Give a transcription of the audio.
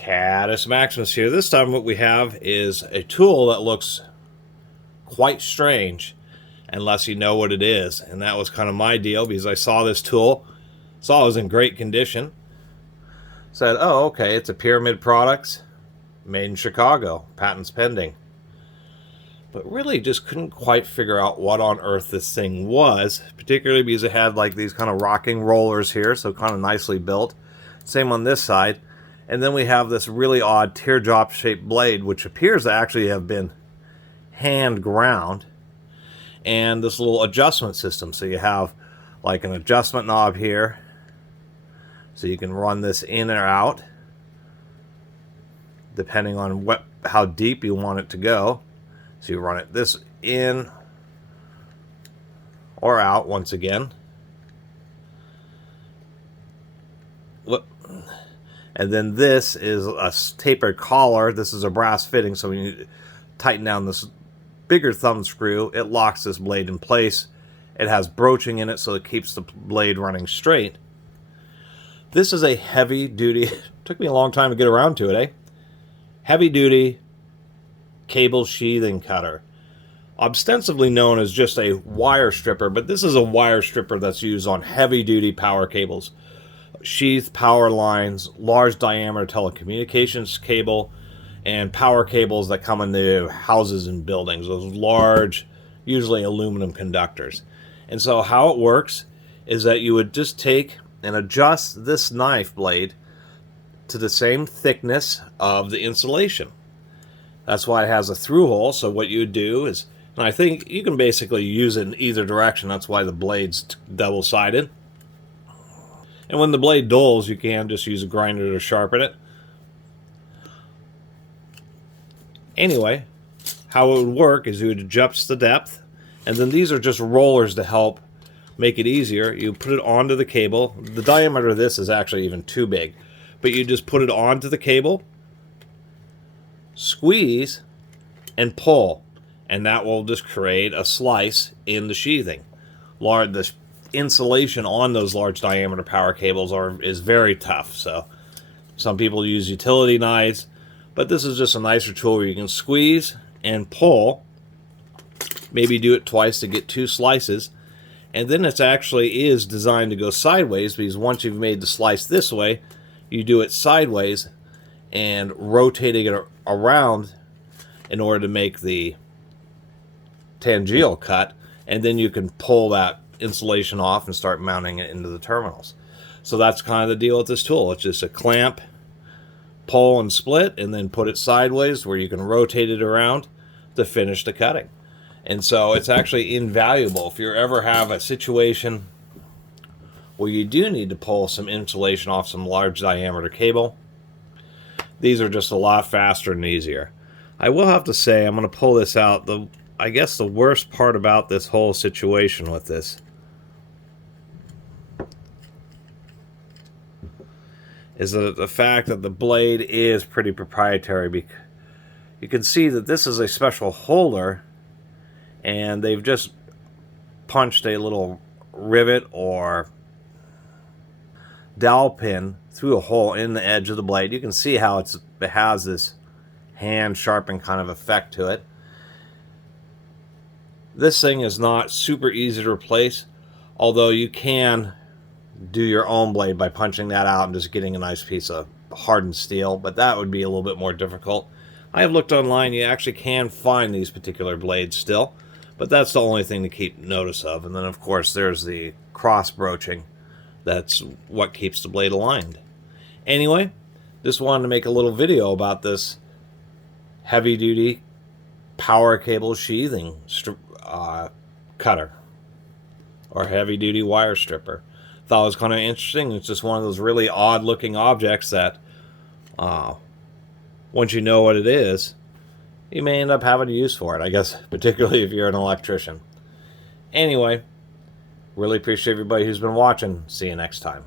Catus Maximus here. This time what we have is a tool that looks quite strange unless you know what it is. And that was kind of my deal because I saw this tool, saw it was in great condition, said, oh, okay, it's a Pyramid Products, made in Chicago, patents pending. But really just couldn't quite figure out what on earth this thing was, particularly because it had like these kind of rocking rollers here, so kind of nicely built. Same on this side. And then we have this really odd teardrop-shaped blade, which appears to actually have been hand ground. And this little adjustment system. So you have like an adjustment knob here. So you can run this in or out, depending on how deep you want it to go. So you run it this in or out once again. And then this is a tapered collar. This is a brass fitting, so when you tighten down this bigger thumb screw, it locks this blade in place. It has broaching in it, so it keeps the blade running straight. This is a heavy-duty, took me a long time to get around to it, eh? Heavy-duty cable sheathing cutter. Ostensibly known as just a wire stripper, but this is a wire stripper that's used on heavy-duty power cables. Sheath power lines, large diameter telecommunications cable, and power cables that come into houses and buildings. Those large, usually aluminum conductors. And so how it works is that you would just take and adjust this knife blade to the same thickness of the insulation. That's why it has a through hole. So what you would do is, and I think you can basically use it in either direction. That's why the blade's double-sided. And when the blade dulls, you can just use a grinder to sharpen it. Anyway, how it would work is you would adjust the depth, and then these are just rollers to help make it easier. You put it onto the cable. The diameter of this is actually even too big, but you just put it onto the cable, squeeze, and pull, and that will just create a slice in the sheathing. The insulation on those large diameter power cables is very tough, so some people use utility knives, but this is just a nicer tool where you can squeeze and pull, maybe do it twice to get 2 slices, and then it actually is designed to go sideways, because once you've made the slice this way, you do it sideways and rotating it around in order to make the tangential cut, and then you can pull that insulation off and start mounting it into the terminals. So that's kind of the deal with this tool. It's just a clamp, pull and split, and then put it sideways where you can rotate it around to finish the cutting. And so it's actually invaluable if you ever have a situation where you do need to pull some insulation off some large diameter cable. These are just a lot faster and easier. I will have to say, I'm going to pull this out. I guess the worst part about this whole situation with this is the fact that the blade is pretty proprietary. You can see that this is a special holder, and they've just punched a little rivet or dowel pin through a hole in the edge of the blade. You can see how it has this hand sharpened kind of effect to it. This thing is not super easy to replace, although you can do your own blade by punching that out and just getting a nice piece of hardened steel, but that would be a little bit more difficult. I have looked online. You actually can find these particular blades still, but that's the only thing to keep notice of. And then, of course, there's the cross broaching. That's what keeps the blade aligned. Anyway, just wanted to make a little video about this heavy-duty power cable sheathing cutter or heavy-duty wire stripper. Thought it was kind of interesting. It's just one of those really odd-looking objects that once you know what it is, you may end up having a use for it, I guess, particularly if you're an electrician. Anyway, really appreciate everybody who's been watching. See you next time.